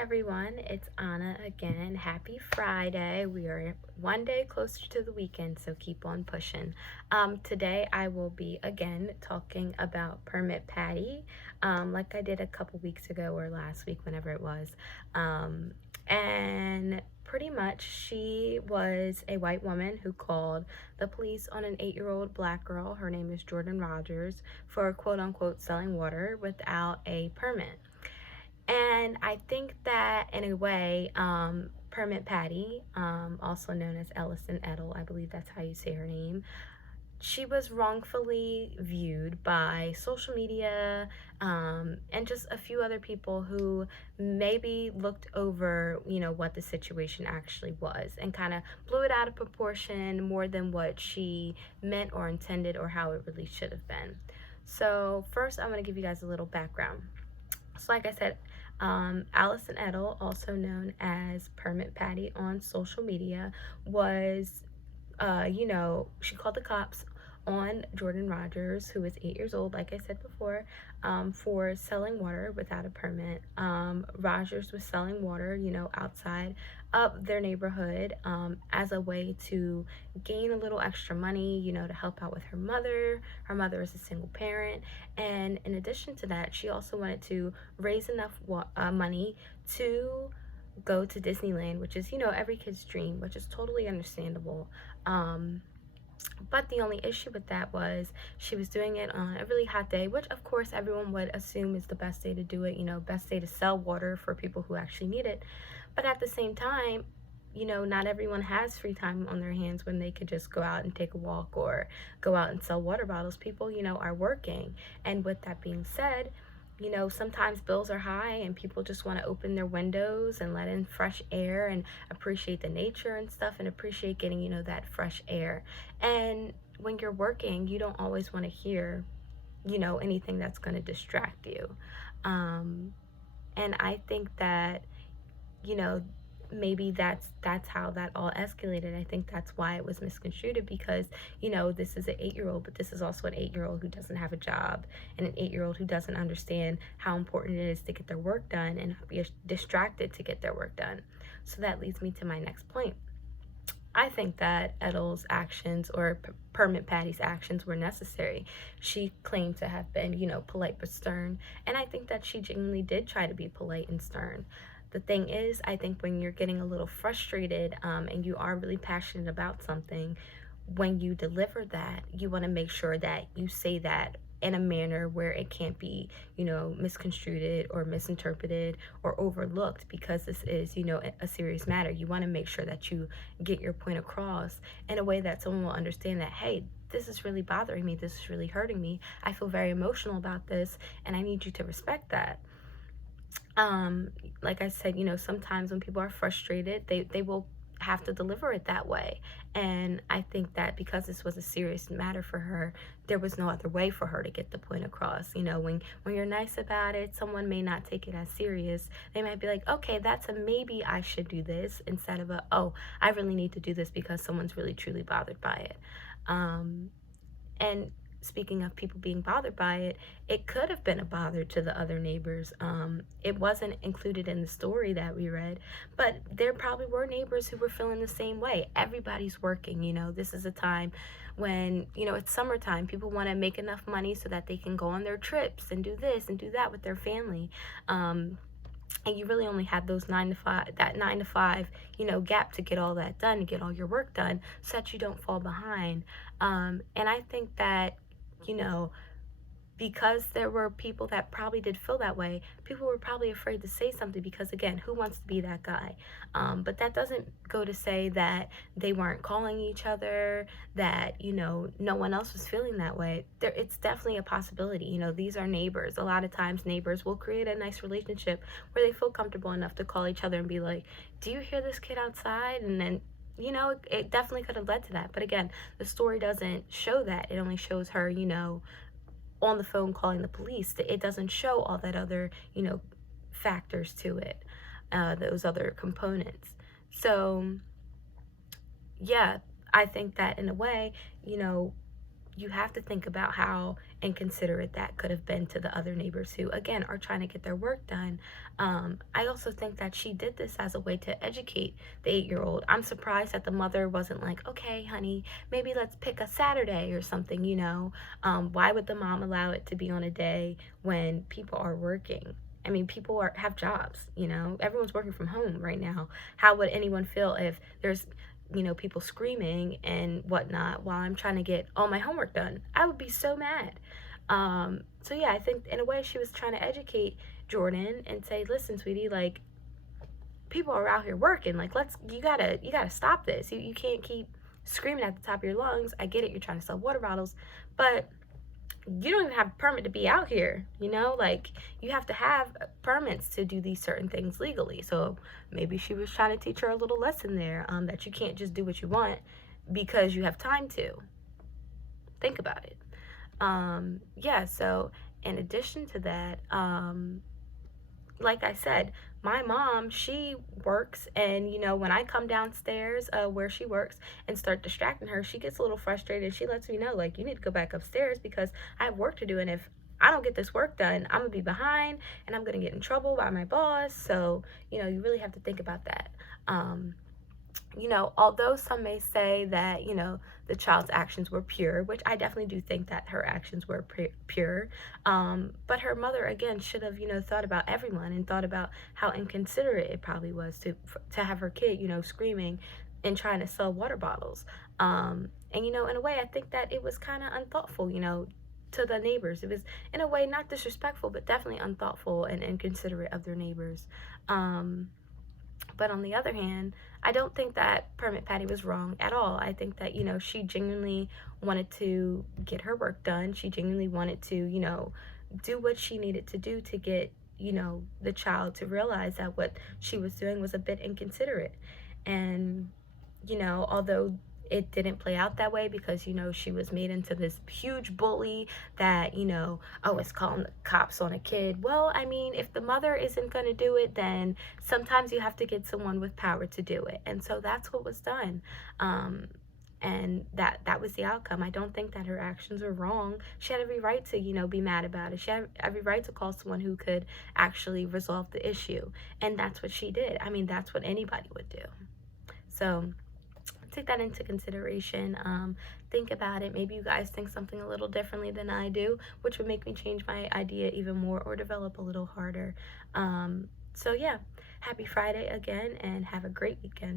everyone, it's Anna again. Happy Friday. We are one day closer to the weekend, so keep on pushing. Today I will be again talking about Permit Patty, like I did a couple weeks ago or last week, whenever it was. And pretty much she was a white woman who called the police on an 8-year-old black girl. Her name is Jordan Rogers, for quote unquote selling water without a permit. And I think that in a way, Permit Patty, also known as Ellison Edel, I believe that's how you say her name, she was wrongfully viewed by social media, and just a few other people who maybe looked over, what the situation actually was and kind of blew it out of proportion more than what she meant or intended or how it really should have been. So first, I'm going to give you guys a little background. So like I said, Allison Edel, also known as Permit Patty on social media, was, she called the cops on Jordan Rogers, who was 8 years old, like I said before, for selling water without a permit. Rogers was selling water, outside of their neighborhood, as a way to gain a little extra money, to help out with her mother. Her mother is a single parent. And in addition to that, she also wanted to raise enough money to go to Disneyland, which is, every kid's dream, which is totally understandable. But the only issue with that was she was doing it on a really hot day, which of course everyone would assume is the best day to do it, best day to sell water for people who actually need it. But at the same time, not everyone has free time on their hands when they could just go out and take a walk or go out and sell water bottles. People, are working. And with that being said, sometimes bills are high and people just want to open their windows and let in fresh air and appreciate the nature and stuff and appreciate getting, that fresh air. And when you're working, you don't always want to hear, anything that's going to distract you. And I think that, maybe that's how that all escalated. I think that's why it was misconstrued, because this is an 8-year-old, but this is also an 8-year-old who doesn't have a job, and an 8-year-old who doesn't understand how important it is to get their work done and be distracted to get their work done. So that leads me to my next point. I think that Edel's actions, or Permit Patty's actions, were necessary. She claimed to have been, polite but stern, and I think that she genuinely did try to be polite and stern. The thing is, I think when you're getting a little frustrated, and you are really passionate about something, when you deliver that, you want to make sure that you say that in a manner where it can't be, misconstrued or misinterpreted or overlooked, because this is, a serious matter. You want to make sure that you get your point across in a way that someone will understand that, hey, this is really bothering me, this is really hurting me, I feel very emotional about this, and I need you to respect that. Like I said, sometimes when people are frustrated, they will have to deliver it that way. And I think that because this was a serious matter for her, there was no other way for her to get the point across. When you're nice about it, someone may not take it as serious. They might be like, okay, that's a maybe I should do this, instead of a, oh, I really need to do this because someone's really truly bothered by it. And speaking of people being bothered by it, it could have been a bother to the other neighbors. It wasn't included in the story that we read, but there probably were neighbors who were feeling the same way. Everybody's working, this is a time when, it's summertime. People want to make enough money so that they can go on their trips and do this and do that with their family. And you really only have those 9 to 5, gap to get all that done, to get all your work done, so that you don't fall behind. And I think that, because there were people that probably did feel that way, people were probably afraid to say something, because again, who wants to be that guy? But that doesn't go to say that they weren't calling each other, that, no one else was feeling that way. It's definitely a possibility. These are neighbors. A lot of times neighbors will create a nice relationship where they feel comfortable enough to call each other and be like, do you hear this kid outside? And then it definitely could have led to that. But again, the story doesn't show that. It only shows her, on the phone calling the police. It doesn't show all that other, factors to it, those other components. So, yeah, I think that in a way, you have to think about how inconsiderate that could have been to the other neighbors who, again, are trying to get their work done. I also think that she did this as a way to educate the 8-year-old. I'm surprised that the mother wasn't like, okay, honey, maybe let's pick a Saturday or something, you know? Why would the mom allow it to be on a day when people are working? I mean, people have jobs, you know? Everyone's working from home right now. How would anyone feel if there's, you know, people screaming and whatnot while I'm trying to get all my homework done? I would be so mad. So yeah, I think in a way she was trying to educate Jordan and say, listen, sweetie, like, people are out here working. Like, you gotta stop this. You can't keep screaming at the top of your lungs. I get it, you're trying to sell water bottles, but you don't even have a permit to be out here, you know? Like, you have to have permits to do these certain things legally. So maybe she was trying to teach her a little lesson there, that you can't just do what you want because you have time to. Think about it. Yeah, so in addition to that, like I said, my mom, she works, and you know, when I come downstairs where she works and start distracting her, she gets a little frustrated. She lets me know, like, you need to go back upstairs because I have work to do, and if I don't get this work done, I'm gonna be behind and I'm gonna get in trouble by my boss. So, you know, you really have to think about that. You know, although some may say that, you know, the child's actions were pure, which I definitely do think that her actions were pure, but her mother, again, should have, you know, thought about everyone and thought about how inconsiderate it probably was to have her kid, you know, screaming and trying to sell water bottles. And, you know, in a way, I think that it was kind of unthoughtful, you know, to the neighbors. It was, in a way, not disrespectful, but definitely unthoughtful and inconsiderate of their neighbors. But on the other hand, I don't think that Permit Patty was wrong at all. I think that, you know, she genuinely wanted to get her work done. She genuinely wanted to, you know, do what she needed to do to get, you know, the child to realize that what she was doing was a bit inconsiderate. And, you know, although it didn't play out that way because, you know, she was made into this huge bully that, you know, oh, it's calling the cops on a kid. Well, I mean, if the mother isn't going to do it, then sometimes you have to get someone with power to do it. And so that's what was done. And that was the outcome. I don't think that her actions were wrong. She had every right to, you know, be mad about it. She had every right to call someone who could actually resolve the issue. And that's what she did. I mean, that's what anybody would do. So take that into consideration. Think about it. Maybe you guys think something a little differently than I do, which would make me change my idea even more or develop a little harder. So yeah, happy Friday again and have a great weekend.